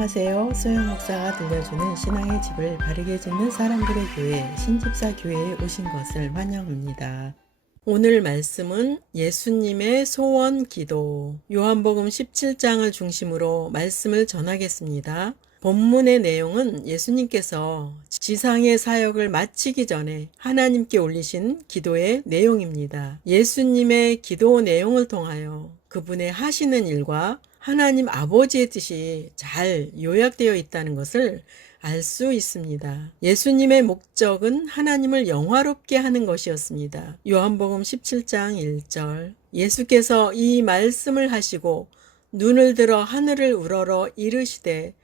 안녕하세요. 소영 목사가 들려주는 신앙의 집을 바르게 짓는 사람들의 교회 신집사 교회에 오신 것을 환영합니다. 오늘 말씀은 예수님의 소원 기도 요한복음 17장을 중심으로 말씀을 전하겠습니다. 본문의 내용은 예수님께서 지상의 사역을 마치기 전에 하나님께 올리신 기도의 내용입니다. 예수님의 기도 내용을 통하여 그분의 하시는 일과 하나님 아버지의 뜻이 잘 요약되어 있다는 것을 알 수 있습니다. 예수님의 목적은 하나님을 영화롭게 하는 것이었습니다. 요한복음 17장 1절 예수께서 이 말씀을 하시고 눈을 들어 하늘을 우러러 이르시되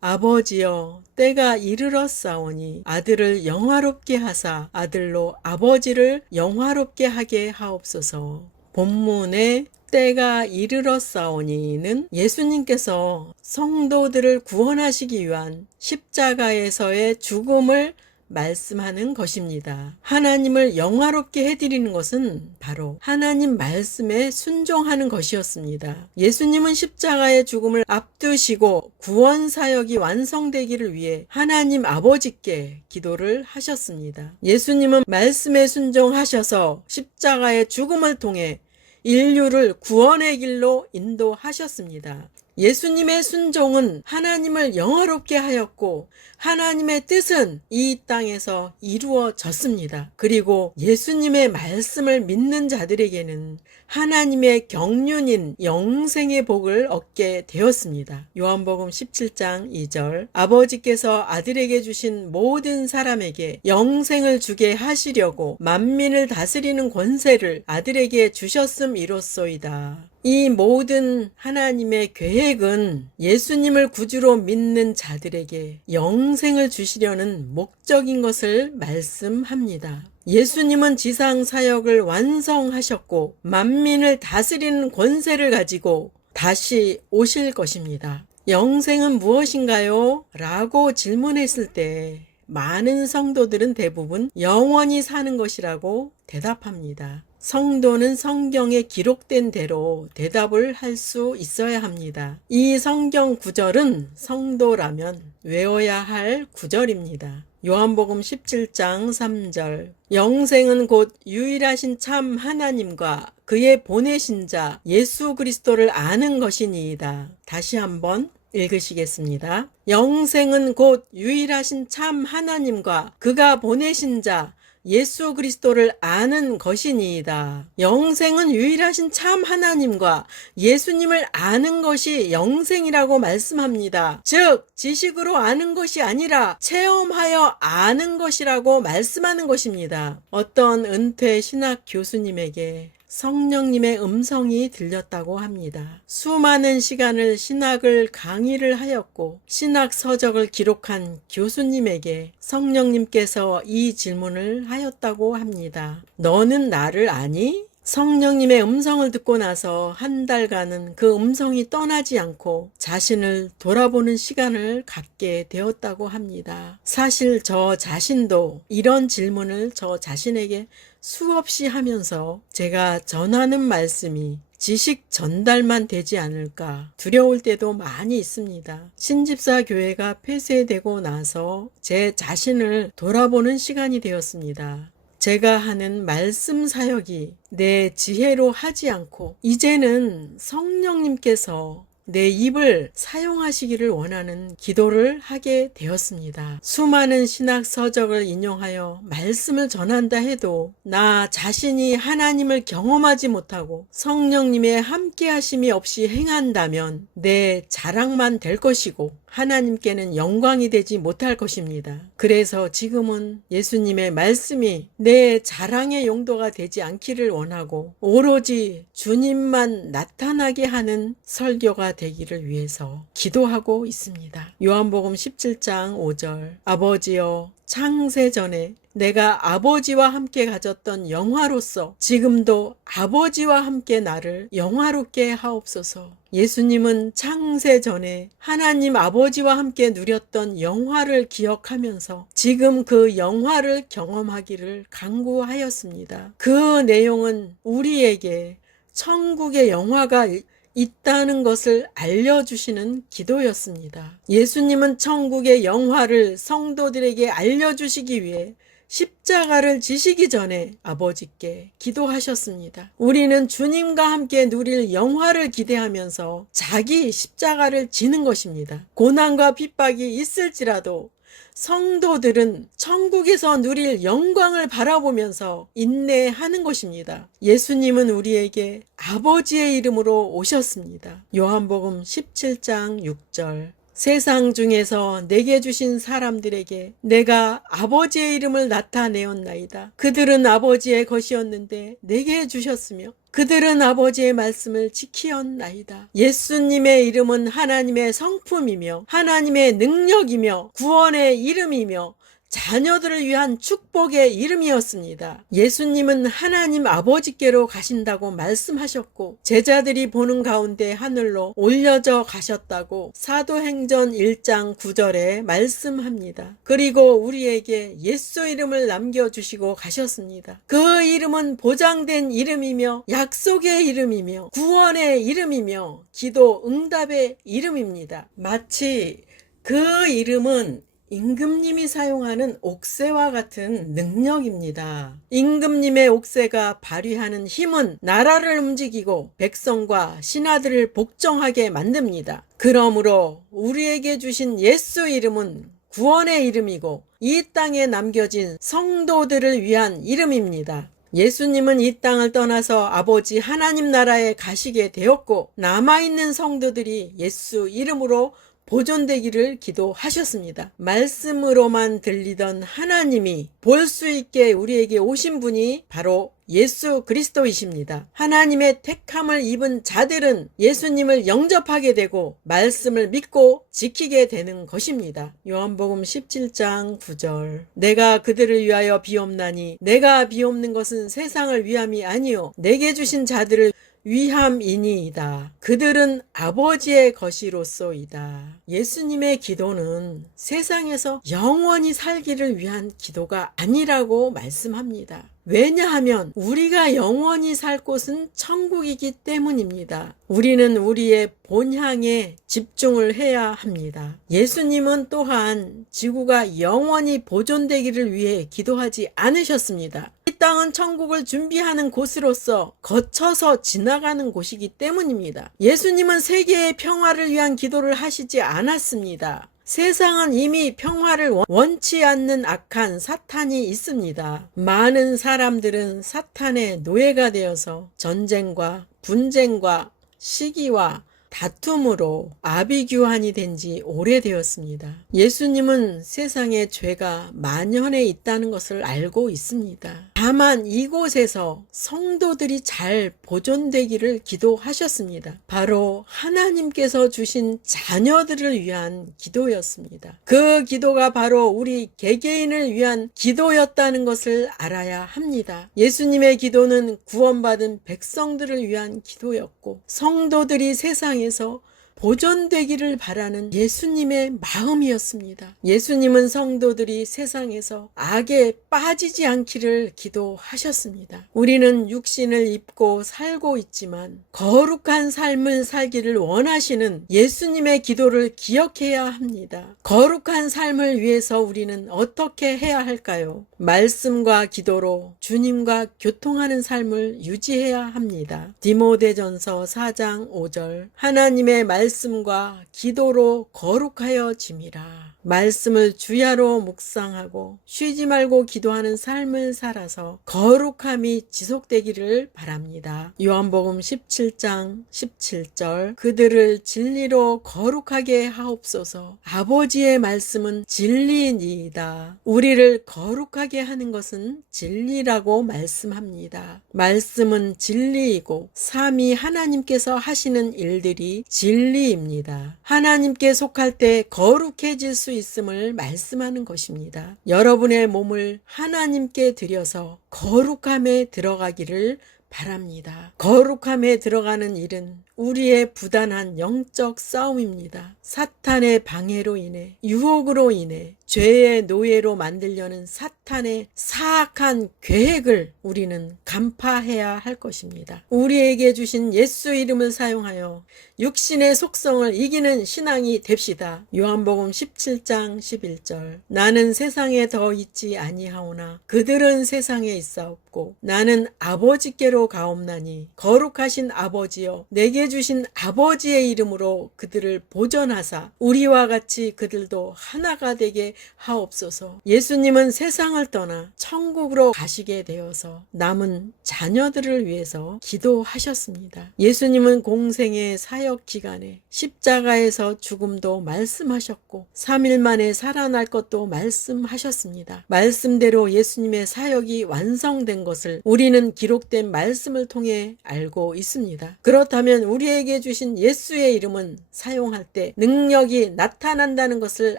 아버지여 때가 이르렀사오니 아들을 영화롭게 하사 아들로 아버지를 영화롭게 하게 하옵소서. 본문의 때가 이르렀사오니는 예수님께서 성도들을 구원하시기 위한 십자가에서의 죽음을 말씀하는 것입니다. 하나님을 영화롭게 해드리는 것은 바로 하나님 말씀에 순종하는 것이었습니다. 예수님은 십자가의 죽음을 앞두시고 구원 사역이 완성되기를 위해 하나님 아버지께 기도를 하셨습니다. 예수님은 말씀에 순종하셔서 십자가의 죽음을 통해 인류를 구원의 길로 인도하셨습니다. 예수님의 순종은 하나님을 영화롭게 하였고 하나님의 뜻은 이 땅에서 이루어졌습니다. 그리고 예수님의 말씀을 믿는 자들에게는 하나님의 경륜인 영생의 복을 얻게 되었습니다. 요한복음 17장 2절 아버지께서 아들에게 주신 모든 사람에게 영생을 주게 하시려고 만민을 다스리는 권세를 아들에게 주셨음이로소이다. 이 모든 하나님의 계획은 예수님을 구주로 믿는 자들에게 영생을 주시려는 목적인 것을 말씀합니다. 예수님은 지상 사역을 완성하셨고 만민을 다스리는 권세를 가지고 다시 오실 것입니다. 영생은 무엇인가요? 라고 질문했을 때 많은 성도들은 대부분 영원히 사는 것이라고 대답합니다. 성도는 성경에 기록된 대로 대답을 할 수 있어야 합니다. 이 성경 구절은 성도라면 외워야 할 구절입니다. 요한복음 17장 3절 영생은 곧 유일하신 참 하나님과 그의 보내신 자 예수 그리스도를 아는 것이니이다. 다시 한번 읽으시겠습니다. 영생은 곧 유일하신 참 하나님과 그가 보내신 자 예수 그리스도를 아는 것이니이다. 영생은 유일하신 참 하나님과 예수님을 아는 것이 영생이라고 말씀합니다. 즉 지식으로 아는 것이 아니라 체험하여 아는 것이라고 말씀하는 것입니다. 어떤 은퇴 신학 교수님에게 성령님의 음성이 들렸다고 합니다. 수많은 시간을 신학을 강의를 하였고 신학 서적을 기록한 교수님에게 성령님께서 이 질문을 하였다고 합니다. 너는 나를 아니? 성령님의 음성을 듣고 나서 한 달간은 그 음성이 떠나지 않고 자신을 돌아보는 시간을 갖게 되었다고 합니다. 사실 저 자신도 이런 질문을 저 자신에게 수없이 하면서 제가 전하는 말씀이 지식 전달만 되지 않을까 두려울 때도 많이 있습니다. 신집사 교회가 폐쇄되고 나서 제 자신을 돌아보는 시간이 되었습니다. 제가 하는 말씀 사역이 내 지혜로 하지 않고 이제는 성령님께서 내 입을 사용하시기를 원하는 기도를 하게 되었습니다. 수많은 신학 서적을 인용하여 말씀을 전한다 해도 나 자신이 하나님을 경험하지 못하고 성령님의 함께 하심이 없이 행한다면 내 자랑만 될 것이고 하나님께는 영광이 되지 못할 것입니다. 그래서 지금은 예수님의 말씀이 내 자랑의 용도가 되지 않기를 원하고 오로지 주님만 나타나게 하는 설교가 되기를 위해서 기도하고 있습니다. 요한복음 17장 5절 아버지여 창세 전에 내가 아버지와 함께 가졌던 영화로서 지금도 아버지와 함께 나를 영화롭게 하옵소서. 예수님은 창세 전에 하나님 아버지와 함께 누렸던 영화를 기억하면서 지금 그 영화를 경험하기를 간구하였습니다. 그 내용은 우리에게 천국의 영화가 있다는 것을 알려주시는 기도였습니다. 예수님은 천국의 영화를 성도들에게 알려주시기 위해 십자가를 지시기 전에 아버지께 기도하셨습니다. 우리는 주님과 함께 누릴 영화를 기대하면서 자기 십자가를 지는 것입니다. 고난과 핍박이 있을지라도 성도들은 천국에서 누릴 영광을 바라보면서 인내하는 것입니다. 예수님은 우리에게 아버지의 이름으로 오셨습니다. 요한복음 17장 6절. 세상 중에서 내게 주신 사람들에게 내가 아버지의 이름을 나타내었나이다. 그들은 아버지의 것이었는데 내게 주셨으며 그들은 아버지의 말씀을 지키었나이다. 예수님의 이름은 하나님의 성품이며 하나님의 능력이며 구원의 이름이며 자녀들을 위한 축복의 이름이었습니다. 예수님은 하나님 아버지께로 가신다고 말씀하셨고 제자들이 보는 가운데 하늘로 올려져 가셨다고 사도행전 1장 9절에 말씀합니다. 그리고 우리에게 예수 이름을 남겨주시고 가셨습니다. 그 이름은 보장된 이름이며 약속의 이름이며 구원의 이름이며 기도 응답의 이름입니다. 마치 그 이름은 임금님이 사용하는 옥새와 같은 능력입니다. 임금님의 옥새가 발휘하는 힘은 나라를 움직이고 백성과 신하들을 복종하게 만듭니다. 그러므로 우리에게 주신 예수 이름은 구원의 이름이고 이 땅에 남겨진 성도들을 위한 이름입니다. 예수님은 이 땅을 떠나서 아버지 하나님 나라에 가시게 되었고 남아있는 성도들이 예수 이름으로 보존되기를 기도하셨습니다. 말씀으로만 들리던 하나님이 볼 수 있게 우리에게 오신 분이 바로 예수 그리스도이십니다. 하나님의 택함을 입은 자들은 예수님을 영접하게 되고 말씀을 믿고 지키게 되는 것입니다. 요한복음 17장 9절. 내가 그들을 위하여 비옵나니 내가 비옵는 것은 세상을 위함이 아니요 내게 주신 자들을 위함이니이다. 그들은 아버지의 것이로소이다. 예수님의 기도는 세상에서 영원히 살기를 위한 기도가 아니라고 말씀합니다. 왜냐하면 우리가 영원히 살 곳은 천국이기 때문입니다. 우리는 우리의 본향에 집중을 해야 합니다. 예수님은 또한 지구가 영원히 보존되기를 위해 기도하지 않으셨습니다. 이 땅은 천국을 준비하는 곳으로서 거쳐서 지나가는 곳이기 때문입니다. 예수님은 세계의 평화를 위한 기도를 하시지 않았습니다. 세상은 이미 평화를 원치 않는 악한 사탄이 있습니다. 많은 사람들은 사탄의 노예가 되어서 전쟁과 분쟁과 시기와 다툼으로 아비규환이 된 지 오래되었습니다. 예수님은 세상에 죄가 만연해 있다는 것을 알고 있습니다. 다만 이곳에서 성도들이 잘 보존되기를 기도하셨습니다. 바로 하나님께서 주신 자녀들을 위한 기도였습니다. 그 기도가 바로 우리 개개인을 위한 기도였다는 것을 알아야 합니다. 예수님의 기도는 구원받은 백성들을 위한 기도였고 성도들이 세상에서 보존되기를 바라는 예수님의 마음이었습니다. 예수님은 성도들이 세상에서 악에 빠지지 않기를 기도하셨습니다. 우리는 육신을 입고 살고 있지만 거룩한 삶을 살기를 원하시는 예수님의 기도를 기억해야 합니다. 거룩한 삶을 위해서 우리는 어떻게 해야 할까요? 말씀과 기도로 주님과 교통하는 삶을 유지해야 합니다. 디모데전서 4장 5절. 하나님의 말씀과 기도로 거룩하여 짐이라. 말씀을 주야로 묵상하고 쉬지 말고 기도하는 삶을 살아서 거룩함이 지속되기를 바랍니다. 요한복음 17장 17절. 그들을 진리로 거룩하게 하옵소서. 아버지의 말씀은 진리이니이다. 우리를 거룩하게 하는 것은 진리라고 말씀합니다. 말씀은 진리이고 삼위 하나님께서 하시는 일들이 진리입니다. 하나님께 속할 때 거룩해질 수 있음을 말씀하는 것입니다. 여러분의 몸을 하나님께 드려서 거룩함에 들어가기를 바랍니다. 거룩함에 들어가는 일은 우리의 부단한 영적 싸움입니다. 사탄의 방해로 인해, 유혹으로 인해 죄의 노예로 만들려는 사탄의 사악한 계획을 우리는 간파해야 할 것입니다. 우리에게 주신 예수 이름을 사용하여 육신의 속성을 이기는 신앙이 됩시다. 요한복음 17장 11절. 나는 세상에 더 있지 아니하오나 그들은 세상에 있사옵고 나는 아버지께로 가옵나니 거룩하신 아버지여 내게 주신 아버지의 이름으로 그들을 보존하사 우리와 같이 그들도 하나가 되게 하옵소서. 예수님은 세상을 떠나 천국으로 가시게 되어서 남은 자녀들을 위해서 기도하셨습니다. 예수님은 공생의 사역 기간에 십자가에서 죽음도 말씀하셨고 3일 만에 살아날 것도 말씀하셨습니다. 말씀대로 예수님의 사역이 완성된 것을 우리는 기록된 말씀을 통해 알고 있습니다. 그렇다면 우리에게 주신 예수의 이름은 사용할 때 능력이 나타난다는 것을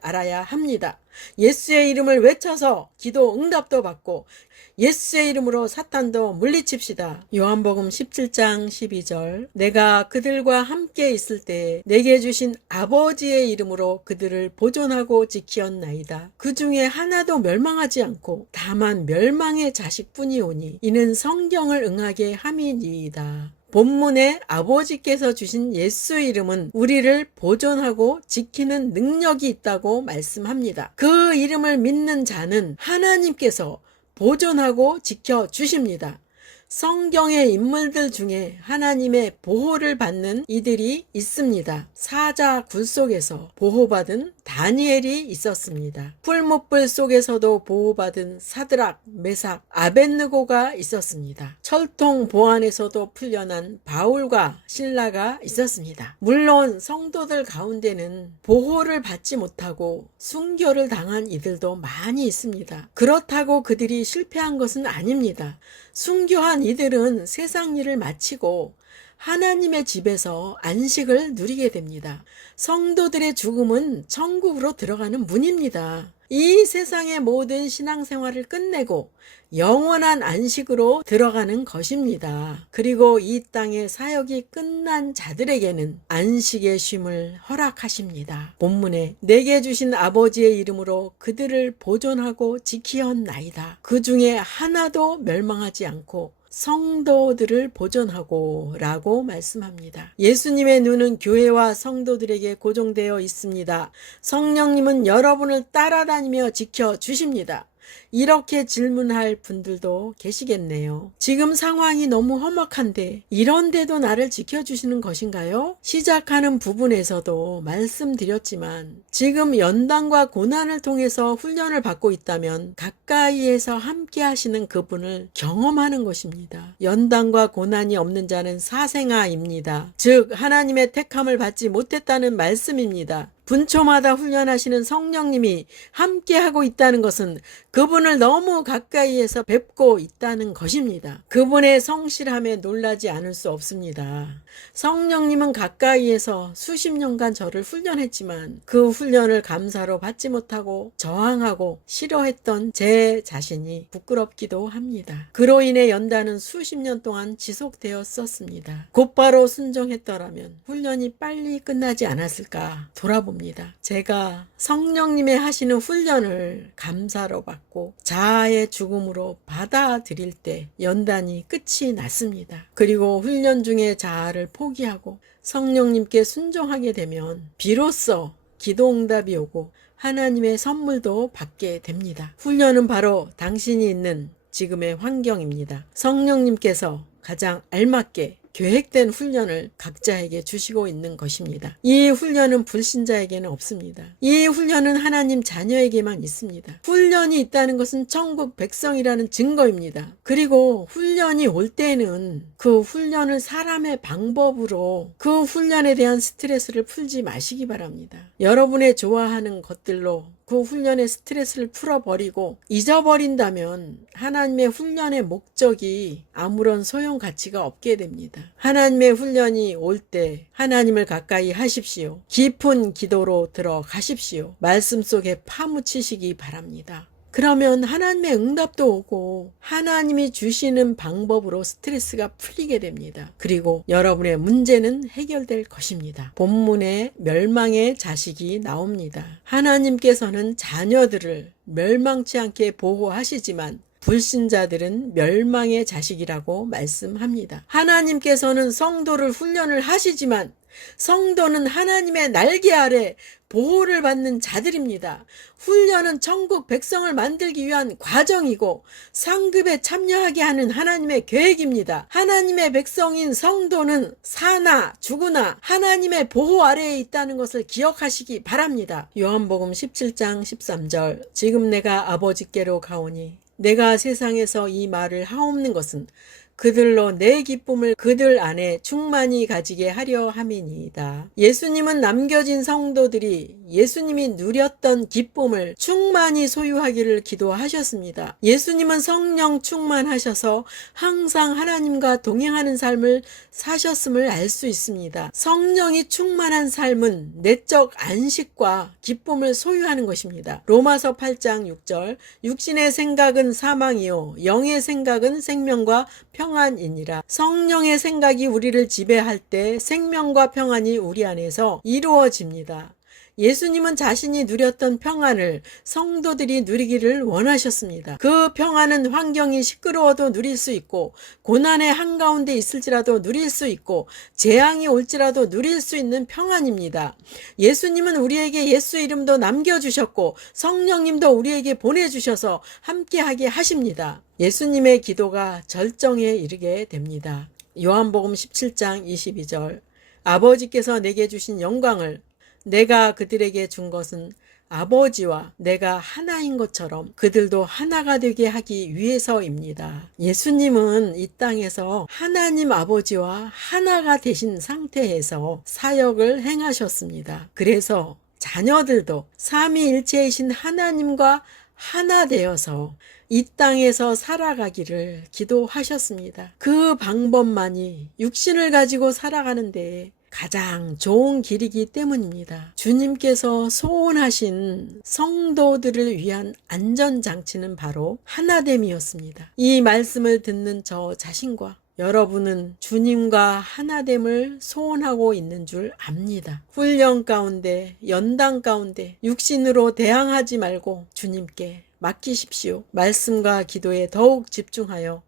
알아야 합니다. 예수의 이름을 외쳐서 기도 응답도 받고 예수의 이름으로 사탄도 물리칩시다. 요한복음 17장 12절. 내가 그들과 함께 있을 때 내게 주신 아버지의 이름으로 그들을 보존하고 지키었나이다. 그 중에 하나도 멸망하지 않고 다만 멸망의 자식뿐이오니 이는 성경을 응하게 함이니이다. 본문에 아버지께서 주신 예수 이름은 우리를 보존하고 지키는 능력이 있다고 말씀합니다. 그 이름을 믿는 자는 하나님께서 보존하고 지켜주십니다. 성경의 인물들 중에 하나님의 보호를 받는 이들이 있습니다. 사자 굴 속에서 보호받은 다니엘이 있었습니다. 풀무불 속에서도 보호받은 사드락, 메삭, 아벳느고가 있었습니다. 철통 보안에서도 풀려난 바울과 실라가 있었습니다. 물론 성도들 가운데는 보호를 받지 못하고 순교를 당한 이들도 많이 있습니다. 그렇다고 그들이 실패한 것은 아닙니다. 순교한 이들은 세상 일을 마치고 하나님의 집에서 안식을 누리게 됩니다. 성도들의 죽음은 천국으로 들어가는 문입니다. 이 세상의 모든 신앙생활을 끝내고 영원한 안식으로 들어가는 것입니다. 그리고 이 땅의 사역이 끝난 자들에게는 안식의 쉼을 허락하십니다. 본문에 내게 주신 아버지의 이름으로 그들을 보존하고 지키었나이다. 그 중에 하나도 멸망하지 않고 성도들을 보존하고 라고 말씀합니다. 예수님의 눈은 교회와 성도들에게 고정되어 있습니다. 성령님은 여러분을 따라다니며 지켜주십니다. 이렇게 질문할 분들도 계시겠네요. 지금 상황이 너무 험악한데 이런데도 나를 지켜주시는 것인가요? 시작하는 부분에서도 말씀드렸지만 지금 연단과 고난을 통해서 훈련을 받고 있다면 가까이에서 함께 하시는 그분을 경험하는 것입니다. 연단과 고난이 없는 자는 사생아입니다. 즉 하나님의 택함을 받지 못했다는 말씀입니다. 분초마다 훈련하시는 성령님이 함께하고 있다는 것은 그분을 너무 가까이에서 뵙고 있다는 것입니다. 그분의 성실함에 놀라지 않을 수 없습니다. 성령님은 가까이에서 수십 년간 저를 훈련했지만 그 훈련을 감사로 받지 못하고 저항하고 싫어했던 제 자신이 부끄럽기도 합니다. 그로 인해 연단은 수십 년 동안 지속되었었습니다. 곧바로 순종했더라면 훈련이 빨리 끝나지 않았을까 돌아봅니다. 제가 성령님의 하시는 훈련을 감사로 받고 자아의 죽음으로 받아들일 때 연단이 끝이 났습니다. 그리고 훈련 중에 자아를 포기하고 성령님께 순종하게 되면 비로소 기도 응답이 오고 하나님의 선물도 받게 됩니다. 훈련은 바로 당신이 있는 지금의 환경입니다. 성령님께서 가장 알맞게 계획된 훈련을 각자에게 주시고 있는 것입니다. 이 훈련은 불신자에게는 없습니다. 이 훈련은 하나님 자녀에게만 있습니다. 훈련이 있다는 것은 천국 백성이라는 증거입니다. 그리고 훈련이 올 때는 그 훈련을 사람의 방법으로 그 훈련에 대한 스트레스를 풀지 마시기 바랍니다. 여러분의 좋아하는 것들로 그 훈련의 스트레스를 풀어버리고 잊어버린다면 하나님의 훈련의 목적이 아무런 소용 가치가 없게 됩니다. 하나님의 훈련이 올 때 하나님을 가까이 하십시오. 깊은 기도로 들어가십시오. 말씀 속에 파묻히시기 바랍니다. 그러면 하나님의 응답도 오고 하나님이 주시는 방법으로 스트레스가 풀리게 됩니다. 그리고 여러분의 문제는 해결될 것입니다. 본문에 멸망의 자식이 나옵니다. 하나님께서는 자녀들을 멸망치 않게 보호하시지만 불신자들은 멸망의 자식이라고 말씀합니다. 하나님께서는 성도를 훈련을 하시지만 성도는 하나님의 날개 아래 보호를 받는 자들입니다. 훈련은 천국 백성을 만들기 위한 과정이고 상급에 참여하게 하는 하나님의 계획입니다. 하나님의 백성인 성도는 사나 죽으나 하나님의 보호 아래에 있다는 것을 기억하시기 바랍니다. 요한복음 17장 13절 지금 내가 아버지께로 가오니 내가 세상에서 이 말을 하옵는 것은 그들로 내 기쁨을 그들 안에 충만히 가지게 하려 함이니이다. 예수님은 남겨진 성도들이 예수님이 누렸던 기쁨을 충만히 소유하기를 기도하셨습니다. 예수님은 성령 충만하셔서 항상 하나님과 동행하는 삶을 사셨음을 알 수 있습니다. 성령이 충만한 삶은 내적 안식과 기쁨을 소유하는 것입니다. 로마서 8장 6절 육신의 생각은 사망이요 영의 생각은 생명과 평안이니라. 성령의 생각이 우리를 지배할 때 생명과 평안이 우리 안에서 이루어집니다. 예수님은 자신이 누렸던 평안을 성도들이 누리기를 원하셨습니다. 그 평안은 환경이 시끄러워도 누릴 수 있고 고난의 한가운데 있을지라도 누릴 수 있고 재앙이 올지라도 누릴 수 있는 평안입니다. 예수님은 우리에게 예수 이름도 남겨주셨고 성령님도 우리에게 보내주셔서 함께하게 하십니다. 예수님의 기도가 절정에 이르게 됩니다. 요한복음 17장 22절 아버지께서 내게 주신 영광을 내가 그들에게 준 것은 아버지와 내가 하나인 것처럼 그들도 하나가 되게 하기 위해서입니다. 예수님은 이 땅에서 하나님 아버지와 하나가 되신 상태에서 사역을 행하셨습니다. 그래서 자녀들도 삼위일체이신 하나님과 하나 되어서 이 땅에서 살아가기를 기도하셨습니다. 그 방법만이 육신을 가지고 살아가는데 가장 좋은 길이기 때문입니다. 주님께서 소원하신 성도들을 위한 안전장치는 바로 하나됨이었습니다. 이 말씀을 듣는 저 자신과 여러분은 주님과 하나됨을 소원하고 있는 줄 압니다. 훈련 가운데, 연단 가운데 육신으로 대항하지 말고 주님께 맡기십시오. 말씀과 기도에 더욱 집중하여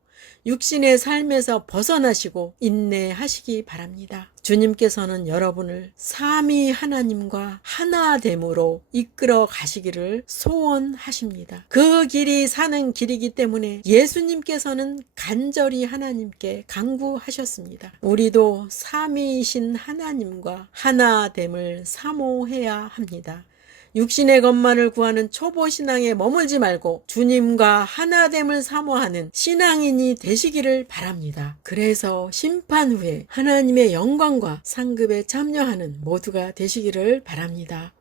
육신의 삶에서 벗어나시고 인내하시기 바랍니다. 주님께서는 여러분을 삼위 하나님과 하나됨으로 이끌어 가시기를 소원하십니다. 그 길이 사는 길이기 때문에 예수님께서는 간절히 하나님께 간구하셨습니다. 우리도 삼위이신 하나님과 하나됨을 사모해야 합니다. 육신의 것만을 구하는 초보신앙에 머물지 말고 주님과 하나됨을 사모하는 신앙인이 되시기를 바랍니다. 그래서 심판 후에 하나님의 영광과 상급에 참여하는 모두가 되시기를 바랍니다.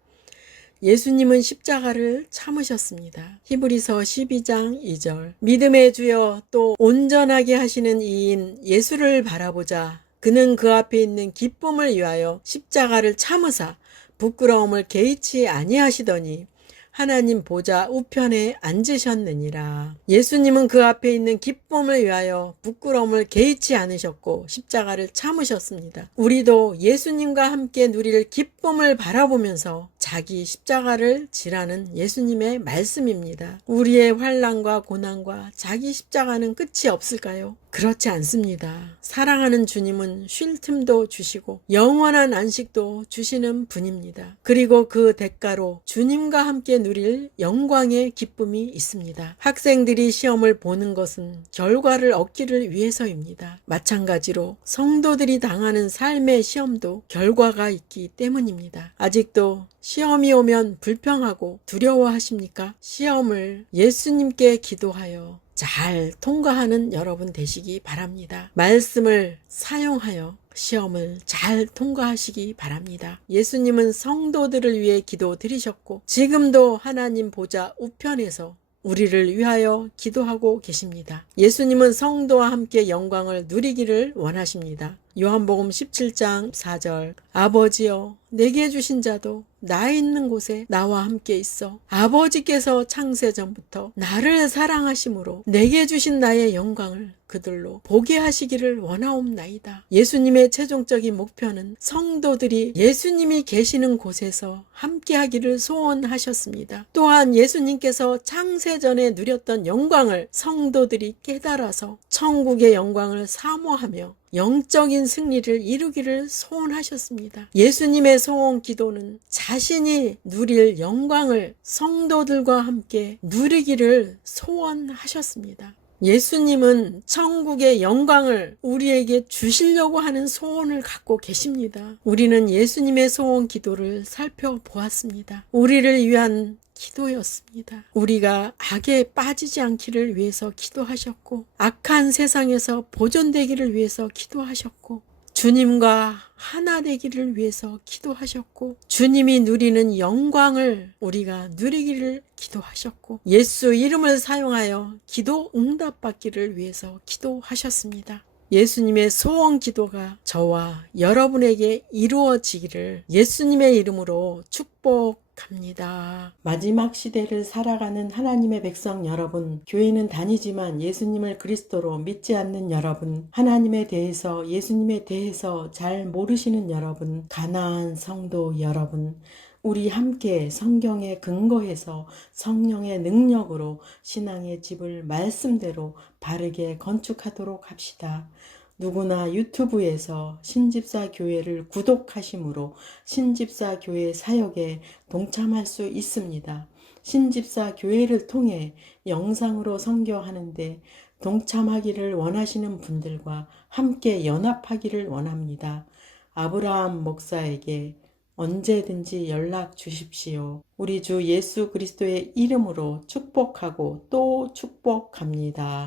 예수님은 십자가를 참으셨습니다. 히브리서 12장 2절 믿음의 주여 또 온전하게 하시는 이인 예수를 바라보자. 그는 그 앞에 있는 기쁨을 위하여 십자가를 참으사 부끄러움을 개의치 아니하시더니 하나님 보좌 우편에 앉으셨느니라. 예수님은 그 앞에 있는 기쁨을 위하여 부끄러움을 개의치 않으셨고 십자가를 참으셨습니다. 우리도 예수님과 함께 누릴 기쁨을 바라보면서 자기 십자가를 지라는 예수님의 말씀입니다. 우리의 환난과 고난과 자기 십자가는 끝이 없을까요? 그렇지 않습니다. 사랑하는 주님은 쉴 틈도 주시고 영원한 안식도 주시는 분입니다. 그리고 그 대가로 주님과 함께 누릴 영광의 기쁨이 있습니다. 학생들이 시험을 보는 것은 결과를 얻기를 위해서입니다. 마찬가지로 성도들이 당하는 삶의 시험도 결과가 있기 때문입니다. 아직도 시험이 오면 불평하고 두려워하십니까? 시험을 예수님께 기도하여 잘 통과하는 여러분 되시기 바랍니다. 말씀을 사용하여 시험을 잘 통과하시기 바랍니다. 예수님은 성도들을 위해 기도 드리셨고 지금도 하나님 보좌 우편에서 우리를 위하여 기도하고 계십니다. 예수님은 성도와 함께 영광을 누리기를 원하십니다. 요한복음 17장 4절 아버지여 내게 주신 자도 나 있는 곳에 나와 함께 있어 아버지께서 창세전부터 나를 사랑하심으로 내게 주신 나의 영광을 그들로 보게 하시기를 원하옵나이다. 예수님의 최종적인 목표는 성도들이 예수님이 계시는 곳에서 함께 하기를 소원하셨습니다. 또한 예수님께서 창세전에 누렸던 영광을 성도들이 깨달아서 천국의 영광을 사모하며 영적인 승리를 이루기를 소원하셨습니다. 예수님의 소원 기도는 자신이 누릴 영광을 성도들과 함께 누리기를 소원하셨습니다. 예수님은 천국의 영광을 우리에게 주시려고 하는 소원을 갖고 계십니다. 우리는 예수님의 소원 기도를 살펴보았습니다. 우리를 위한 기도였습니다. 우리가 악에 빠지지 않기를 위해서 기도하셨고, 악한 세상에서 보존되기를 위해서 기도하셨고, 주님과 하나 되기를 위해서 기도하셨고, 주님이 누리는 영광을 우리가 누리기를 기도하셨고, 예수 이름을 사용하여 기도 응답받기를 위해서 기도하셨습니다. 예수님의 소원 기도가 저와 여러분에게 이루어지기를 예수님의 이름으로 축복합니다. 마지막 시대를 살아가는 하나님의 백성 여러분, 교회는 다니지만 예수님을 그리스도로 믿지 않는 여러분, 하나님에 대해서 예수님에 대해서 잘 모르시는 여러분, 가나안 성도 여러분, 우리 함께 성경에 근거해서 성령의 능력으로 신앙의 집을 말씀대로 바르게 건축하도록 합시다. 누구나 유튜브에서 신집사 교회를 구독하심으로 신집사 교회 사역에 동참할 수 있습니다. 신집사 교회를 통해 영상으로 선교하는데 동참하기를 원하시는 분들과 함께 연합하기를 원합니다. 아브라함 목사에게 언제든지 연락 주십시오. 우리 주 예수 그리스도의 이름으로 축복하고 또 축복합니다.